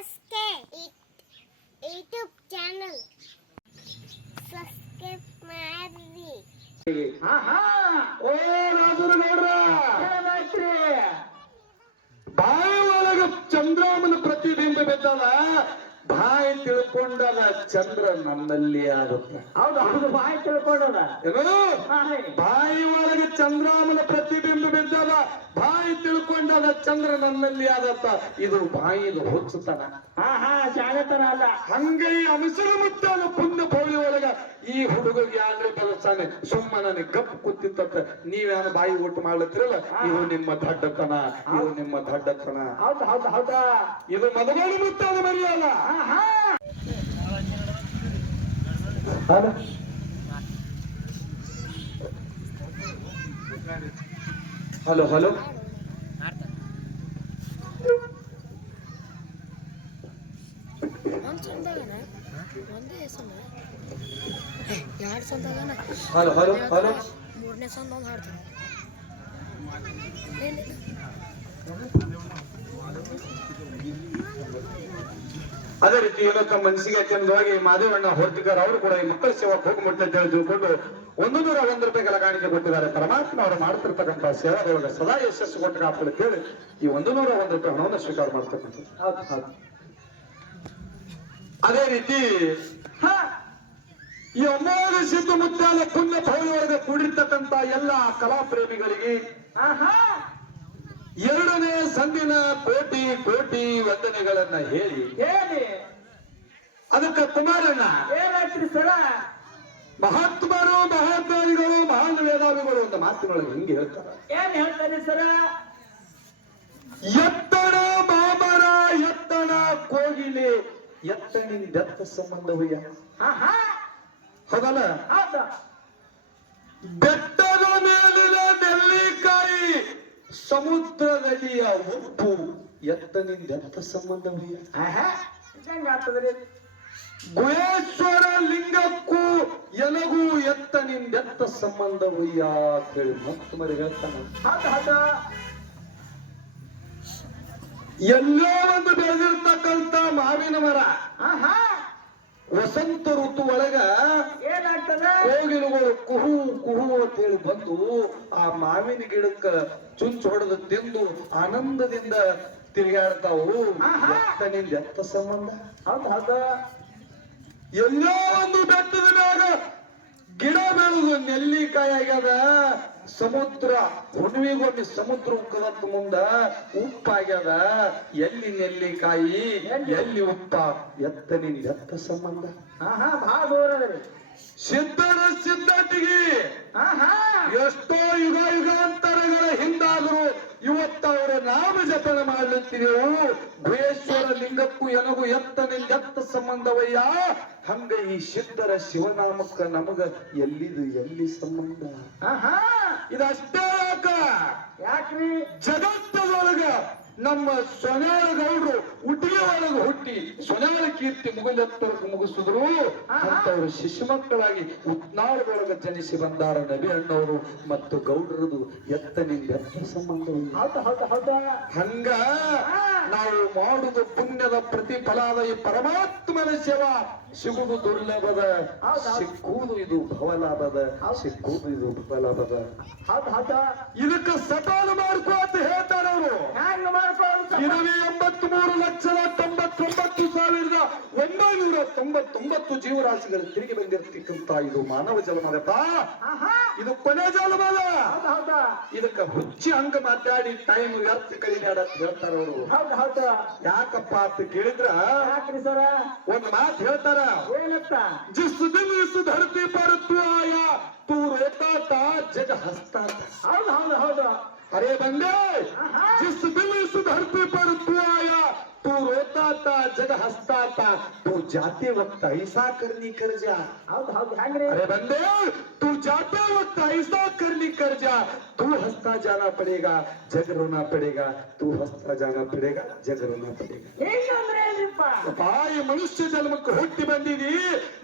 S K YouTube channel subscribe ಮಾಡಿ ಓ ರಾಜರು ಏನಾಯ್ತ್ರಿ? ಬಾಯಿ ಒಳಗ ಚಂದ್ರಾಮನ ಪ್ರತಿಬಿಂಬ ಬಿದ್ದದ ಬಾಯಿ ತಿಳ್ಕೊಂಡದ ಚಂದ್ರ ನನ್ನಲ್ಲಿ ಆಗುತ್ತೆ. ಹೌದು ಹೌದು ಬಾಯಿ ತಿಳ್ಕೊಂಡದ. ಏನು ಬಾಯಿ ಒಳಗೆ ಚಂದ್ರಾಮನ ಪ್ರತಿಬಿಂಬ ಚಂದ್ರ ನನ್ನಲ್ಲಿ ಆದತ್ತ. ಇದು ಬಾಯಿದು ಹುಚ್ಚುತನ ಹಾ ಹಾ ಜಾಗತನ ಅಲ್ಲ. ಹಂಗೆ ಅನುಸರ ಮುತ್ತಾನ ಪುಣ್ಯ ಪೌಳಿ ಒಳಗ ಈ ಹುಡುಗಗೆ ಯಾರ್ರಿ ಬದಸಾನೆ ಸುಮ್ಮ ನನಗೆ ಗಪ್ ಕೂತಿತ್ತ ನೀವ್ಯಾನ ಬಾಯಿ ಒಟ್ಟು ಮಾಡ್ಲತ್ತಿರಲ್ಲ? ಇವು ನಿಮ್ಮ ದಡ್ಡತನ ಇವು ನಿಮ್ಮ ದಡ್ಡತನ. ಹೌದು ಹೌದು ಹೌದಾ. ಇದು ಮದಗಳಿ ಮುತ್ತಾನ ಮರಿಯಲ್ಲ. ಹಾ ಹಲೋ ಹಲೋ. ಒಂದು ಸಂದಾಗನ ಒಂದೇ ಹೆಸರು ಎರಡು ಸಂದಾಗನ ಹಲೋ ಹಲೋ ಹಲೋ. ಮೂರನೇ ಸಂದ ಒಂದು ಹಾಡ್ತಾರೆ ಏನಿಲ್ಲ. ಅದೇ ರೀತಿ ಏನೋ ತಮ್ಮ ಮನಸ್ಸಿಗೆ ಅತ್ಯಂತವಾಗಿ ಮಾದೇವಣ್ಣ ಹೊರತಿಕರ್ ಅವರು ಕೂಡ ಈ ಮಕ್ಕಳ ಸೇವಾ ಹೋಗಿ ಹೇಳಿ ತಿಳ್ಕೊಂಡು ಒಂದು ನೂರ ಒಂದು ರೂಪಾಯಿಗಳ ಕಾಣಿಕೆ ಕೊಟ್ಟಿದ್ದಾರೆ. ಪರಮಾತ್ಮ ಅವರು ಮಾಡ್ತಿರ್ತಕ್ಕಂಥ ಸೇವಾದೊಳಗೆ ಸದಾ ಯಶಸ್ಸು ಕೊಟ್ಟು ಕಾಪಲು ಕೇಳಿ ಈ ಒಂದು ನೂರ ಒಂದು ರೂಪಾಯಿ ಹಣವನ್ನು ಸ್ವೀಕಾರ ಮಾಡ್ತಕ್ಕಂಥದ್ದು. ಅದೇ ರೀತಿ ಹಾ ಈ ಅಮೋಘ ಸಿದ್ದು ಮುತ್ತಾಲ ಪುಣ್ಯ ಭೌಳಿಯೊಳಗೆ ಕೂಡಿರ್ತಕ್ಕಂಥ ಎಲ್ಲ ಕಲಾ ಪ್ರೇಮಿಗಳಿಗೆ ಎರಡನೇ ಸಂದಿನ ಕೋಟಿ ಕೋಟಿ ವಂದನೆಗಳನ್ನ ಹೇಳಿ. ಹೇಳಿ. ಅದಕ್ಕೆ ಕುಮಾರಣ್ಣ ಏನಾಯ್ತು ಸರ? ಮಹಾತ್ಮರು ಮಹಾತ್ಮಾದಿಗಳು ಮಹಾನ್ ವೇದಾವಿಗಳು ಅಂತ ಮಾತುಗಳಲ್ಲಿ ಹಿಂಗೆ ಹೇಳ್ತಾರೆ. ಏನ್ ಹೇಳ್ತಾನೆ ಸರ? ಎತ್ತಣ ಮಾಮರ ಎತ್ತಣ ಕೋಗಿಲೆ ಎತ್ತನಿಂದೆತ್ತ ಸಂಬಂಧವಯ್ಯ ಹೌದಲ್ಲ? ಹೌದು. ಬೆಟ್ಟದ ಮೇಲಿನ ನೆಲ್ಲಿಕಾಯಿ ಸಮುದ್ರದಲ್ಲಿಯ ಉಪ್ಪು ಎತ್ತನಿಂದೆತ್ತ ಸಂಬಂಧವಯ್ಯ ಗುಹೇಶ್ವರ ಎನಗೂ ಎತ್ತನಿಂದೆತ್ತ ಸಂಬಂಧವಯ್ಯ ಅಂತ ಹೇಳಿ ಮತ್ತೊಮ್ಮೆ ಹೇಳ್ತಾನೆ. ಹೌದು ಹೌದು ಎಲ್ಲೋ ಒಂದು ಬೆಳೆದಿರ್ತಕ್ಕಂಥ ಮಾವಿನ ಮರ. ವಸಂತ ಋತು ಒಳಗ ಏನಾಗ್ತದೆ? ಕೋಗಿಲುಗಳು ಕುಹು ಕುಹು ಅಂತ ಹೇಳಿ ಬಂದು ಆ ಮಾವಿನ ಗಿಡಕ್ಕ ಚುಂಚು ಹೊಡೆದು ತಿಂದು ಆನಂದದಿಂದ ತಿರುಗಾಡ್ತಾವು. ಎತ್ತ ಸಂಬಂಧ. ಅದ ಎಲ್ಲೋ ಒಂದು ಬೆಟ್ಟದ ಮ್ಯಾಗ ಗಿಡ ಬೆಳೆದು ನೆಲ್ಲಿಕಾಯಿ ಆಗ್ಯದ ಸಮುದ್ರ ಹುಣ್ಣಿಗೊಮ್ಮೆ ಸಮುದ್ರ ಉಕ್ಕದತ್ತ ಮುಂದ ಉಪ್ಪಾಗ್ಯದ. ಎಲ್ಲಿ ನೆಲ್ಲಿಕಾಯಿ ಎಲ್ಲಿ? ಉಪ್ಪ? ಎತ್ತನಿಂದ ಎತ್ತ ಸಂಬಂಧ? ಆಹಾ ಬಹಳ ದೂರ ಸಿದ್ಧರ ಸಿದ್ಧಟಿಗೆ ಎಷ್ಟೋ ಯುಗ ಯುಗಾಂತರಗಳ ಹಿಂದಾದರೂ ಇವತ್ತ ಅವರ ನಾಮ ಜಪನ ಮಾಡ್ಲತ್ತೀರಿ ಗುಹೇಶ್ವರ ಲಿಂಗಕ್ಕೂ ಎನಗೂ ಎತ್ತನಿಂದ ಎತ್ತ ಸಂಬಂಧವಯ್ಯ? ಹಂಗ ಈ ಸಿದ್ಧರ ಶಿವನಾಮಕ್ಕ ನಮಗ ಎಲ್ಲಿದು ಎಲ್ಲಿ ಸಂಬಂಧ? ಇದಷ್ಟೇ ಯಾಕ? ಯಾಕ್ರಿ? ಜಗತ್ತದೊಳಗ ನಮ್ಮ ಸೊನ್ಯಾಳ ಗೌಡ್ರು ಉಟಿಗೆ ಒಳಗ ಹುಟ್ಟಿ ಸೊನ್ಯಾಳ ಕೀರ್ತಿ ಮುಗಿಲೆತ್ತರಕ್ಕೆ ಮುಗಿಸಿದ್ರು. ಅಂತವರು ಶಿಶು ಮಕ್ಕಳಾಗಿ ಉತ್ನಾಳದೊಳಗ ಜನಿಸಿ ಬಂದಾರ ನಬಿ ಅಣ್ಣವರು ಮತ್ತು ಗೌಡರದು ಎತ್ತನಿಂದ ಎತ್ತ ಸಂಬಂಧ ಹಂಗ ನಾವು ಮಾಡುದು ಪುಣ್ಯದ ಪ್ರತಿಫಲಾದ ಈ ಪರಮಾತ್ಮನ ಸೇವಾ ಸಿಗುವುದು ದುರ್ಲಭದ ಸಿಕ್ಕುವುದು ಇದು ಭವಲಾಭದ ಸಿಕ್ಕುವುದು ಇದು ಭವಲಾಭದ ಇದಕ್ಕೆ ಸಟಾಲು ಮಾಡ್ಕೋ ಅಂತ ಹೇಳ್ತಾರೆ ಅವರು ಇರುವೆ ಎಂಬತ್ ಮೂರು ಲಕ್ಷದ ತೊಂಬತ್ತೊಂಬತ್ತು ಸಾವಿರದ ಒಂಬೈನೂರ ತೊಂಬತ್ತೊಂಬತ್ತು ಜೀವರಾಶಿಗಳು ತಿರುಗಿ ಬಂದಿರತಕ್ಕಂತ ಇದು ಮಾನವ ಜಲಮದಪ್ಪ ಇದು ಕೊನೆ ಜಲಮದ ಇದಕ್ಕ ಹುಚ್ಚಿ ಹಂಗ ಮಾತಾಡಿ ಟೈಮ್ ವ್ಯರ್ಥ ಕಲಿಬೇಡ ಹೇಳ್ತಾರ ಅವರು. ಯಾಕಪ್ಪ ಅಂತ ಕೇಳಿದ್ರ? ಒಂದ್ ಮಾತು ಹೇಳ್ತಾರ? ಜಿಸ್ ದಿನ ಇಸ್ ಧರತಿ ಪರತ್ವ ಆಯ. ತೂ ಎತ್ತಾತ ಜಗ ಹಸ್ತಾತ ಹೌದು ಹೌದು ಹೌದು. अरे बंदे जिस दिन इस धरती पर तू आया तू रोता था जग हंसता था तू जाते वक्त ऐसा करनी कर जा। अरे बंदे तू जाते वक्त ऐसा करनी कर जा। तू हंसता जाना पड़ेगा जग रोना पड़ेगा तू हंसता जाना पड़ेगा जग रोना पड़ेगा। ಬಾಯಿ ಮನುಷ್ಯ ಜನ್ಮಕ್ಕೆ ಹುಟ್ಟಿ ಬಂದಿದಿ.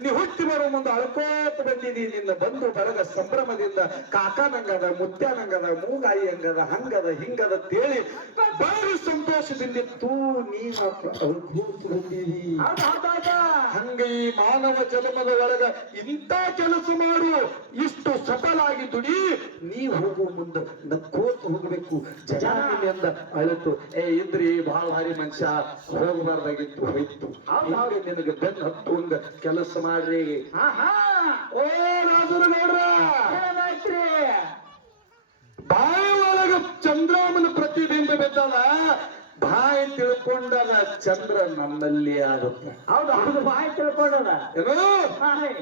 ನೀ ಹುಟ್ಟಿ ಬರೋ ಮುಂದೆ ಅಳ್ಕೋತ ಬಂದಿದಿ. ನಿನ್ನ ಬಂದು ಬರಗ ಸಂಭ್ರಮದಿಂದ ಕಾಕಾನಂಗದ ಮುತ್ಯಾನಂಗದ ಮೂಗಾಯಿ ಹಂಗದ ಹಂಗದ ಹಿಂಗದ ತೇಳಿ ಬಾರಿ ಸಂತೋಷದಿಂದಿತ್ತು ನೀ ಮಾತ್ರ ಅಳ್ಕೋತ ಬಂದಿದಿ. ಹಂಗ ಈ ಮಾನವ ಜನ್ಮದ ಒಳಗ ಇಂಥ ಕೆಲಸ ಮಾಡು. ಇಷ್ಟು ಸಫಲಾಗಿ ದುಡಿ. ನೀ ಹೋಗುವ ಮುಂದೆ ನಕ್ಕೋತ ಹೋಗ್ಬೇಕು. ಜನ ಅಳಿತು. ಏ ಇದ್ರಿ ಬಹಳ ಭಾರಿ ಮನುಷ್ಯ. ಹೋಗಬಾರ್ದಾಗಿತ್ತು. ಹೋಯ್ತು. ಹಿಂಗ ನಿನಗೆ ಬೆನ್ನ ಹತ್ತುವಂಗ ಕೆಲಸ ಮಾಡ್ರಿ. ಹಾ ಹಾ ಓ ರಾಜರು ನೋಡ್ರ. ಬಾಯಿ ಒಳಗ ಚಂದ್ರಾಮನ ಪ್ರತಿಬಿಂಬ ಬಿದ್ದದ ಬಾಯಿ ತಿಳ್ಕೊಂಡದ ಚಂದ್ರ ನನ್ನಲ್ಲಿ ಆಗುತ್ತೆ. ಹೌದು ಹೌದು ಬಾಯಿ ತಿಳ್ಕೊಂಡದ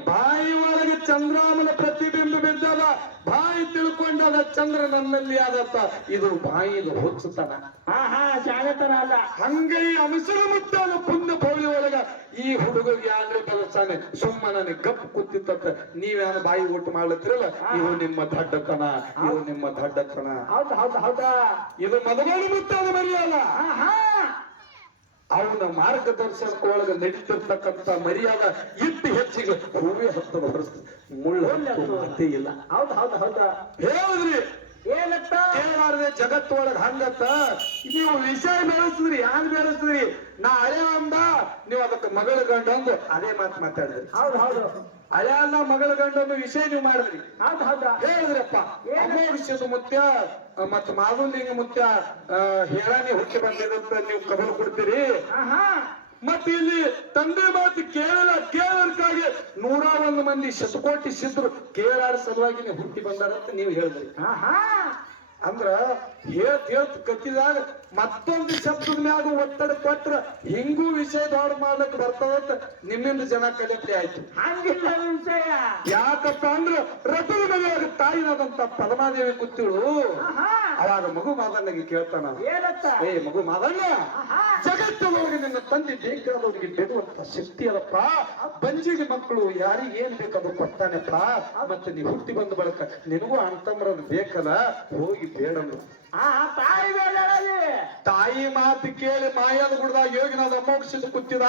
ಬಾಯಿ ಒಳಗೆ ಚಂದ್ರಾಮನ ಪ್ರತಿಬಿಂಬ ಬಿದ್ದದ ಬಾಯಿ ತಿಳ್ಕೊಂಡದ ಚಂದ್ರ ನನ್ನಲ್ಲಿ ಆಗತ್ತ ಇದು ಬಾಯಿಗೆ ಹುಚ್ಚುತನ. ಹಾ ಹಾ ಜಾಗತನ ಅಲ್ಲ. ಹಂಗೆ ಈ ಅಂಶದ ಪುಂದ ಪುಣ್ಯ ಪೌಳಿ ಒಳಗ ಈ ಹುಡುಗಗೆ ಯಾರು ಬದಸಾನೆ ಸುಮ್ಮ ನನಗೆ ಗಪ್ ಕೂತಿತ್ತ ನೀವ್ಯಾನ ಬಾಯಿ ಊಟ ಮಾಡ್ಲತ್ತಿರಲ್ಲ? ಇವು ನಿಮ್ಮ ದಡ್ಡತನ ಇವು ನಿಮ್ಮ ದಡ್ಡತನ. ಹೌದು ಹೌದು ಹೌದಾ? ಇದು ಮದಗೋಡು ಮುತ್ತಾದ ಮರಿಯಲ್ಲ ಅವನ ಮಾರ್ಗದರ್ಶನದೊಳಗ ನಡೀತಿರ್ತಕ್ಕಂಥ ಮರ್ಯಾದ ಇಟ್ಟು ಹೆಚ್ಚಿಗೆ ಹೂವೇ ಹತ್ತದ ಹೊರತು ಮುಳ್ಳು ಮಾತೇ ಇಲ್ಲ. ಹೌದು ಹೌದು ಹೌದಾ. ಹೇಳಿದ್ರಿ? ಏನತ್ತ? ಕೇಳಾರ್ದೆ ಜಗತ್ತೊಳಗ ಹಂಗತ್ತ? ನೀವು ವಿಷಯ ಬೆಳೆಸಿದ್ರಿ ಯಾರು ಬೆಳೆಸಿದ್ರಿ ನಾ ಹಳೆ ಅಂದ ನೀವು ಅದಕ್ಕೆ ಮಗಳ ಗಂಡ ಅಂದು ಅದೇ ಮಾತು ಮಾತಾಡಿದ್ರಿ. ಹೌದು ಹೌದು. ಹಳೆ ಅಲ್ಲ ಮಗಳ ಗಂಡ ಅನ್ನೋ ವಿಷಯ ನೀವು ಮಾಡಿದ್ರಿ. ಹೌದು ಹೌದಾ. ಹೇಳಿದ್ರಪ್ಪ. ಅಮೋಘಿಷದ ಮುತ್ಯ ಮತ್ತ ಮಾದುಲಿಂಗ ಮುಖ್ಯ ಆ, ಹೇಳಾನೆ ಹುಟ್ಟಿ ಬಂದಿದಂತ ನೀವು ಕಬಲು ಕೊಡ್ತೀರಿ? ಮತ್ತೆ ಇಲ್ಲಿ ತಂದೆ ಮಾತು ಕೇಳಲ್ಲ ಕೇಳೋದಕ್ಕಾಗಿ ನೂರ ಒಂದು ಮಂದಿ ಶತಕೋಟಿ ಸಿದ್ರು ಕೇಳಾರ ಸಲುವಾಗಿ ಹುಟ್ಟಿ ಹುಟ್ಟಿ ಬಂದಾರಂತ ನೀವು ಹೇಳಿದ್ರಿ. ಅಂದ್ರ ಹೇಳ್ತ ಹೇಳ್ತ ಕತ್ತಿದಾಗ ಮತ್ತೊಂದು ಶಬ್ದದ ಮ್ಯಾಗ ಒತ್ತಡ ಕೊಟ್ರ ಹಿಂಗೂ ವಿಷಯ ದೊಡ್ಡ ಮಾಡ್ಲಕ್ ಬರ್ತದಂತ ನಿಮ್ಮಿಂದ ಜನ ಕಲಿಯಪ್ಲಿ ಆಯ್ತು. ಹಂಗಿಲ್ಲ ವಿಷಯ. ಯಾಕಪ್ಪ ಅಂದ್ರ ರಥದ ಮನೆಯಾಗ ತಾಯಿನಾದಂತ ಪರಮಾದೇವಿ ಕೂತಿಳು. ಅವಾಗ ಮಗು ಮಾದಣ್ಣಗೆ ಕೇಳ್ತಾನ ಏ ಮಗು ಮಾದಣ್ಣ ಜಗತ್ತು ಜಗತ್ತಿನೊಳಗೆ ನಿನ್ನ ತಂದೆ ಬೇಕಾದವ್ರಿಗೆ ಬಿಡುವಂತ ಶಕ್ತಿ ಅಲ್ಲಪ್ಪ. ಬಂಜಿಗೆ ಮಕ್ಕಳು ಯಾರಿಗೆ ಏನ್ ಬೇಕದು ಕೊಡ್ತಾನೆಪ್ಪ ಮತ್ತೆ ನೀ ಹುಟ್ಟಿ ಬಂದ ಬಳಕ ನಿನಗೂ ಅಣ್ತಮ್ರದ್ ಬೇಕಲ್ಲ? ಹೋಗಿ ಬೇಡಂದ್ರು ತಾಯಿ ತಾಯಿ ಮಾತು ಕೇಳಿ ಮಾಯಾದ ಗುಡ್ದ ಯೋಗಿನಾದ ಮೋಕ್ಷದ ಕೂತಿದ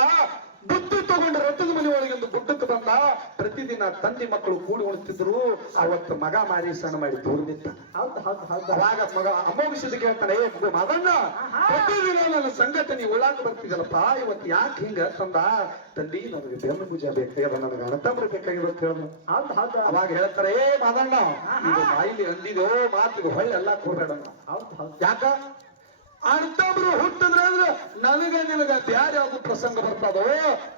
ಬುದ್ಧಿ ತಗೊಂಡು ರಥದ ಮನೆ ಒಳಗಿಂದ ಗುಡ್ಡಕ್ಕೆ ಬಂದ ಪ್ರತಿದಿನ ತಂದೆ ಮಕ್ಕಳು ಕೂಡಿ ಉಣ್ತಿದ್ರು ಅವತ್ತು ಮಗ ಮಾರಿ ಸಣ್ಣ ಮಾಡಿ ದೂರ ನಿಂತ. ಹೌದು ಅವಾಗ ಮಗ ಅಮೋಘಿಸಿದ ಕೇಳ್ತಾನೆ ಏ ಮಗಣ್ಣ ಮದಣ್ಣ ಪ್ರತಿದಿನ ನನ್ನ ಸಂಗತಿ ನೀವು ಉಳ್ಳಾಗ ಬರ್ತಿದ್ದಲ್ಲಪ್ಪ ಇವತ್ತು ಯಾಕೆ ಹಿಂಗ? ತಂದ ತಂದಿ ನನಗೆ ಬೆನ್ನು ಪೂಜೆ ಬೇಕಾಗ್ಯದ ನನಗೆ ಅಣತಂಬ್ರ ಬೇಕಾಗಿದೆ ಅಂತ ಅವಾಗ ಹೇಳ್ತಾರೆ ಏ ಮಾದಣ್ಣ ಇದು ಬಾಯಿಲಿ ಅಂದಿದೋ ಮಾತಿಗೆ ಹೊಳ್ಳಿ ಎಲ್ಲ ಹೌದು. ಯಾಕ? ಅಣ್ತಂಬ್ರು ಹುಟ್ಟಿದ್ರ ಅಂದ್ರೆ ನನಗ ನಿನಗ ಬ್ಯಾರೆ ಯಾವ್ದು ಪ್ರಸಂಗ ಬರ್ತದೋ?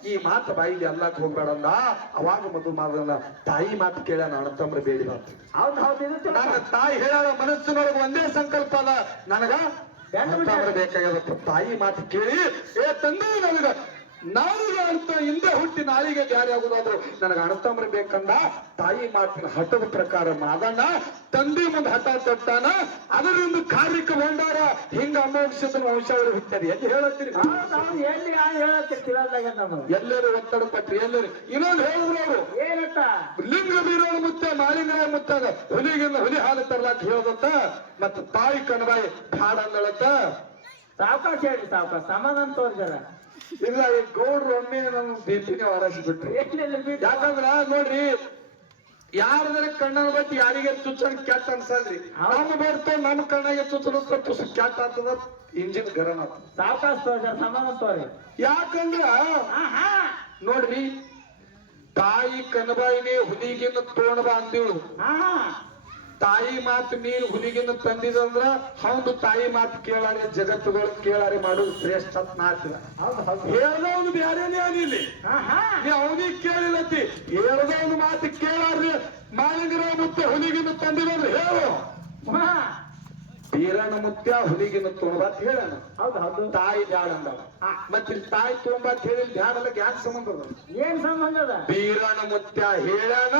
ಈ ಮಾತು ಬಾಯಿಗೆ ಅಲ್ಲಕ್ ಹೋಗ್ಬೇಡ ಅಂದ ಅವಾಗ ಮದು ಮಾಡ್ದಲ್ಲ ತಾಯಿ ಮಾತು ಕೇಳ ಅಣ್ತಂಬ್ರು ಬೇಡಿ ಇದು ನನ್ನ ತಾಯಿ ಹೇಳ ಮನಸ್ಸಿನೊಳಗೆ ಒಂದೇ ಸಂಕಲ್ಪ ಅದ ನನಗ ಬೇಕಾಗ್ಯದ ತಾಯಿ ಮಾತು ಕೇಳಿ ಏ ತಂದೆ ನನಗ ನಾಳಿಗೆ ಅಂತ ಹಿಂದೆ ಹುಟ್ಟಿ ನಾಳಿಗೆ ಜಾರಿ ಆಗುದಾದ್ರು ನನಗ ಅಣತಂಬ್ರ ಬೇಕಂದ ತಾಯಿ ಮಾತಿನ ಹಠದ ಪ್ರಕಾರ ಮಾದಣ್ಣ ತಂದೆ ಮುಂದೆ ಹಠ ತಟ್ಟಾನ ಅದರಿಂದ ಕಾರ್ಯಕ್ಕೆ ಹೊಂಡಾರ ಹಿಂಗ ಅಮೋಕ್ಷದ ವಂಶಾವಳಿ ಹುಟ್ಟಾರ ಎಲ್ಲಿ ಹೇಳತ್ತೀರಿ? ಎಲ್ಲರೂ ಒತ್ತಡ ಪಟ್ರಿ ಎಲ್ಲರೂ. ಇನ್ನೊಂದು ಹೇಳಿದ್ರು ಅವರು. ಲಿಂಗ ಬೀರೋಳ ಮುತ್ತ ಮಾಲಿಂಗರಾಯ ಮುತ್ತಾಗ ಹುಲಿಗಿಂದ ಹುಲಿ ಹಾಲು ತರ್ಲಾಕ ಹೇಳದಂತ ಮತ್ತ ತಾಯಿ ಕಣಬಾಯಿ ಹಾಡಂದಳತ್ತ ಸಾವಕಾಶ ಹೇಳಿ ಸಾವಕಾಶ. ಸಮಾಧಾನ ತೋರ್ಜರ ಇಲ್ಲ ಈ ಗೌಡ್ರು ಒಮ್ಮೆ ನಮ್ ಬಿಪಿನೇ ಹೊರಸಿಬಿಟ್ರು. ಯಾಕಂದ್ರ ನೋಡ್ರಿ ಯಾರದ್ರ ಕಣ್ಣನ ಬತ್ತಿ ಯಾರಿಗೆ ಚುಚ್ಚನ್ ಕ್ಯಾಟ್ ಅನ್ಸಲ್ರಿ. ನಮ್ ಬರ್ತ ನಮ್ ಕಣ್ಣಾಗೆ ಚುಚ್ಚಲ ತುಸು ಕ್ಯಾಟ್ ಆಗ್ತದ ಇಂಜಿನ್ ಗರಂ ಆಗ್ತದ. ಸಮಾಧಾನ ಯಾಕಂದ್ರ ಹಾ ಹಾ ನೋಡ್ರಿ ತಾಯಿ ಕನಬಾಯಿನೇ ಹುಲಿಗಿನ ತೋಣಬ ಅಂದಿಳು ಹಾ ತಾಯಿ ಮಾತು ನೀನು ಹುಲಿಗಿನ ತಂದಿದಂದ್ರ ಹೌದು ತಾಯಿ ಮಾತು ಕೇಳಾರೆ ಜಗತ್ತುಗಳು ಕೇಳಾರೆ ಮಾಡೋದು ಶ್ರೇಷ್ಠ ಹೇಳ್ದವನು ಬ್ಯಾರೇನೇ ಅನಿಲ್ಲಿ ಹಾ ಹಾ ನೀ ಅವನಿಗೆ ಕೇಳಿಲ್ಲತಿ ಹೇಳ್ದವನು ಮಾತು ಕೇಳಾರ್ರಿ ಮಾಲಿಂಗರ ಮುತ್ತ ಹುಲಿಗಿನ ತಂದಿದಂದ್ರೆ ಹೇಳು. ಹಾ ಬೀರಣ್ಣ ಮುತ್ಯ ಹುಲಿಗಿನ ತೊಗೊಂಬ ಅಂತ ಹೇಳಣ. ಹೌದು ತಾಯಿ ಬ್ಯಾಡ ಅಂದವ. ಮತ್ತೆ ತಾಯಿ ತೊಗೊಂಬ ಅಂತ ಹೇಳಿ ಬ್ಯಾಡಲಕ್ಕೆ ಯಾಕೆ ಸಂಬಂಧ ಅದ? ಏನ್ ಸಂಬಂಧ ಅದ? ಬೀರಣ್ಣ ಮುತ್ಯ ಹೇಳಣ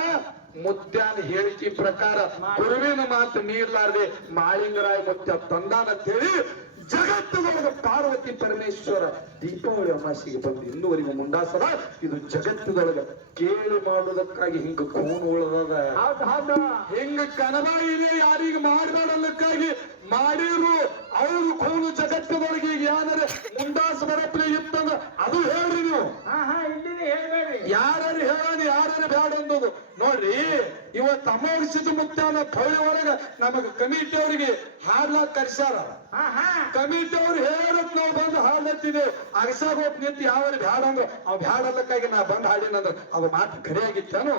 ಮುತ್ಯಾನ ಹೇಳಿಕೆ ಪ್ರಕಾರ ಗುರುವಿನ ಮಾತು ನೀರ್ಲಾರ್ದೆ ಮಾಳಿಂಗರಾಯ ಮುತ್ಯ ತಂದಾನ ಅಂತ ಹೇಳಿ ಜಗತ್ತದೊಳಗ ಪಾರ್ವತಿ ಪರಮೇಶ್ವರ ದೀಪಾವಳಿ ಅಮಾಸಿಗೆ ಬಂದು ಇನ್ನುವರೆಗೂ ಮುಂಡಾಸದ. ಇದು ಜಗತ್ತದೊಳಗ ಕೇಳಿ ಮಾಡುವುದಕ್ಕಾಗಿ ಹಿಂಗ ಕೋನ್ ಉಳದ ಹಿಂಗ ಕನಬ ಇದೆ ಯಾರಿಗೆ ಮಾಡಬೇಡಲ್ಲಕ್ಕಾಗಿ ಮಾಡಿರು. ಅವರು ಕೋನು ಜಗತ್ತದೊಳಗೆ ಈಗ ಯಾರ ಮುಂಡಾಸ ಬರಪ್ಲೆ ಇತ್ತಂದ್ರ ಅದು ಹೇಳ್ರಿ ಬಂದದು ನೋಡ್ರಿ ಇವತ್ತು ಅಮಾವಾಸ್ಯದ ಮುತ್ತಾನ ಪೌಳಿ ಒಳಗ ನಮಗ ಕಮಿಟಿ ಅವರಿಗೆ ಹಾಡ್ಲಾಕ್ ಕರ್ಸ್ಯಾರ. ಕಮಿಟಿ ಅವ್ರು ಹೇಳತ್ ನಾವು ಬಂದು ಹಾಡ್ಲತ್ತಿದೆ ಅಗಸಾಗ ಹೋಗ್ ನಿಂತು ಯಾವ ಬ್ಯಾಡ ಅಂದ್ರ ಅವ್ ಬ್ಯಾಡ ಅಲ್ಲಕ್ಕಾಗಿ ನಾ ಬಂದ್ ಹಾಡಿನಂದ್ರ ಅವ್ರ ಮಾತು ಖರೆ ಆಗಿತ್ತೇನು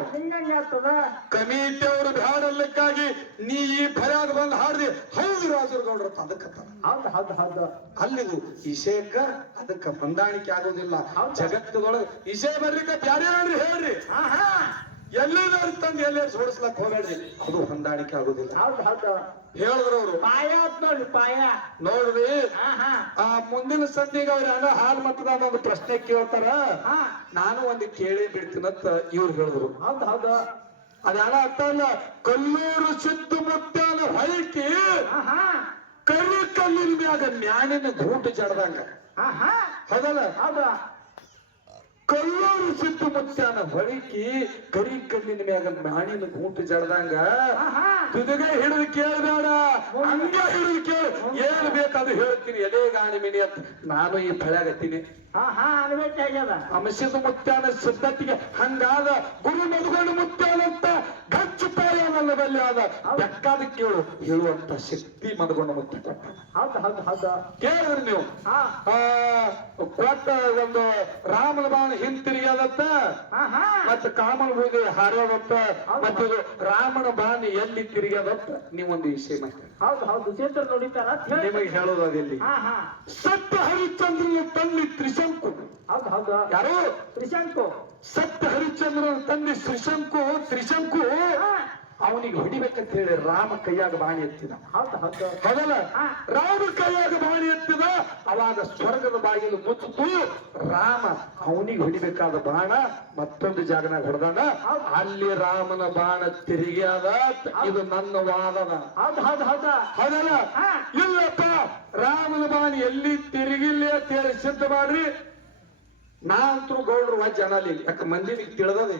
ಕಮಿಟಿ ಅವ್ರು ಬ್ಯಾಡ ಅಲ್ಲಕ್ಕಾಗಿ ನೀ ಈ ಭಯಾಗ ಬಂದ್ ಹಾಡ್ದಿ. ಹೌದು ರಾಜರುಗೌಡ್ರ ಅದಕ್ಕತ್ತ ಹೌದು ಹೌದು ಹೌದು. ಅಲ್ಲಿದು ಇಶೇಕ ಅದಕ್ಕ ಹೊಂದಾಣಿಕೆ ಆಗೋದಿಲ್ಲ. ಜಗತ್ತದೊಳಗ ಇಶೇ ಬರ್ಲಿಕ್ಕೆ ಬ್ಯಾರೆ ಹೇಳ್ರಿ. ಎಲ್ಲದಾರು ತಂದು ಎಲ್ಲರೂ ಸೋಡಿಸ್ಲಕ್ ಹೋಗ್ಬೇಡ್ರಿ. ಅದು ಹೊಂದಾಣಿಕೆ ಆಗೋದಿಲ್ಲ. ಹೌದು ಹೌದು. ಹೇಳಿದ್ರು ಅವರು ಪಾಯ ಅಂತ ನೋಡ್ರಿ ಪಾಯ. ನೋಡ್ರಿ. ಆ ಮುಂದಿನ ಸಂಧಿಗೆ ಅವ್ರ ಏನೋ ಹಾಲ್ ಮತದಾನ ಒಂದು ಪ್ರಶ್ನೆ ಕೇಳ್ತಾರ. ಹಾ. ನಾನು ಒಂದು ಕೇಳಿ ಬಿಡ್ತೀನಂತ ಇವ್ರು ಹೇಳಿದ್ರು. ಹೌದು ಹೌದು. ಅದಾನ ಅರ್ಥ ಅಲ್ಲ ಕಲ್ಲೂರು ಸುತ್ತಮುತ್ತಲ ಹೊಳಕಿ ಕರಿ ಕಲ್ಲಿನ ಮ್ಯಾಗ ಮ್ಯಾನಿನ ಗೂಟು ಜಡ್ದಂಗ. ಹೌದಲ್ಲ? ಹೌದು. ಕಲ್ಲೂರು ಸುತ್ತಮುತ್ತಲ ಹೊಳಕಿ ಕರಿ ಕಲ್ಲಿನ ಮ್ಯಾಗ ಮಾಣಿನ ಗೂಟು ಜಡದಂಗ ತುದಿಗೆ ಹಿಡಿದು ಕೇಳಬೇಡ. ಹಂಗ ಹಿಡಿದು ಕೇಳ. ಏನ್ ಬೇಕಾದ್ರು ಹೇಳ್ತೀನಿ. ಎದೆ ಗಾಣಿ ಮಿನಿ ಅಂತ ನಾನು ಈ ಅನ್ಬೇಕಾಗ್ಯದ. ಅಂಶದ ಮುತ್ತಾನ ಸಿದ್ಧತೆಗೆ ಹಂಗಾದ ಗುರು ಮದುಗೊಂಡು ಮುತ್ತಾನ ಅಂತ ಗಚ್ಚು ನನ್ನ ಬಲ್ಲಿ ಆದ. ಬೆಕ್ಕಾದ ಕೇಳು. ಹೇಳುವಂತ ಶಕ್ತಿ ಮದುಗೊಂಡು ಮುತ್ತ ಕೊಟ್ಟ. ಕೇಳಿದ್ರಿ ನೀವು? ಕೊಟ್ಟ ಒಂದು ರಾಮನ ಬಾಣ. ಹಿಂತಿರುಗ್ಯಾದತ್ತ ಹಾ ಹಾ ಮತ್ತೆ ಕಾಮನ ಬೂದಿ ಹಾರೋದತ್ತ ಮತ್ತ ರಾಮನ ಬಾಣಿ ಎಲ್ಲಿ ತಿರುಗ್ಯಾದತ್ತ? ನೀವೊಂದು ವಿಷಯ ಮಾತಾಡಿ. ಹೌದು ಹೌದು. ಚೇತ್ರ ನುಡಿತಾರ ನಿಮಗೆ ಹೇಳೋದು ಅದಿಲ್ಲಿ. ಸತ್ಯ ಹರಿಶ್ಚಂದ್ರನ ತಂದೆ ತ್ರಿಶಂಕು. ಹೌದು ಹೌದು. ಯಾರು? ತ್ರಿಶಂಕು. ಸತ್ಯ ಹರಿಶ್ಚಂದ್ರನ ತಂದೆ ತ್ರಿಶಂಕು. ತ್ರಿಶಂಕು ಅವನಿಗೆ ಹೊಡಿಬೇಕಂತ ಹೇಳಿ ರಾಮ ಕೈಯಾಗ ಬಾಣಿ ಎತ್ತಿದ. ಹೌದು ಹೌದು. ರಾಮ ಕೈಯಾಗ ಅವಾಗ ಸ್ವರ್ಗದ ಬಾಗಿಲು ಮುಚ್ಚಿತು ರಾಮ ಅವನಿಗೆ ಹೊಡಿಬೇಕಾದ ಬಾಣ ಮತ್ತೊಂದು ಜಾಗನಾಗ ಹೊಡೆದಾನ? ಅಲ್ಲಿ ರಾಮನ ಬಾಣ ತಿರುಗಿಯಾದ ಇದು ನನ್ನ ವಾದನ. ಹೌದು ಹೌದು ಹೌದು. ಹೌದಲ್ಲ. ಇಲ್ಲಪ್ಪ ರಾಮನ ಬಾಣ ಎಲ್ಲಿ ತಿರುಗಿಲ್ಲ ಅಂತ ಹೇಳಿ ಸಿದ್ಧ ಮಾಡ್ರಿ. ನಾ ಅಂತೂ ಗೌಡ್ರು ವಜ್ಜ ಅನ್ನಲಿ ಯಾಕ ಮಂದಿನಿಗೆ ತಿಳಿದದೆ?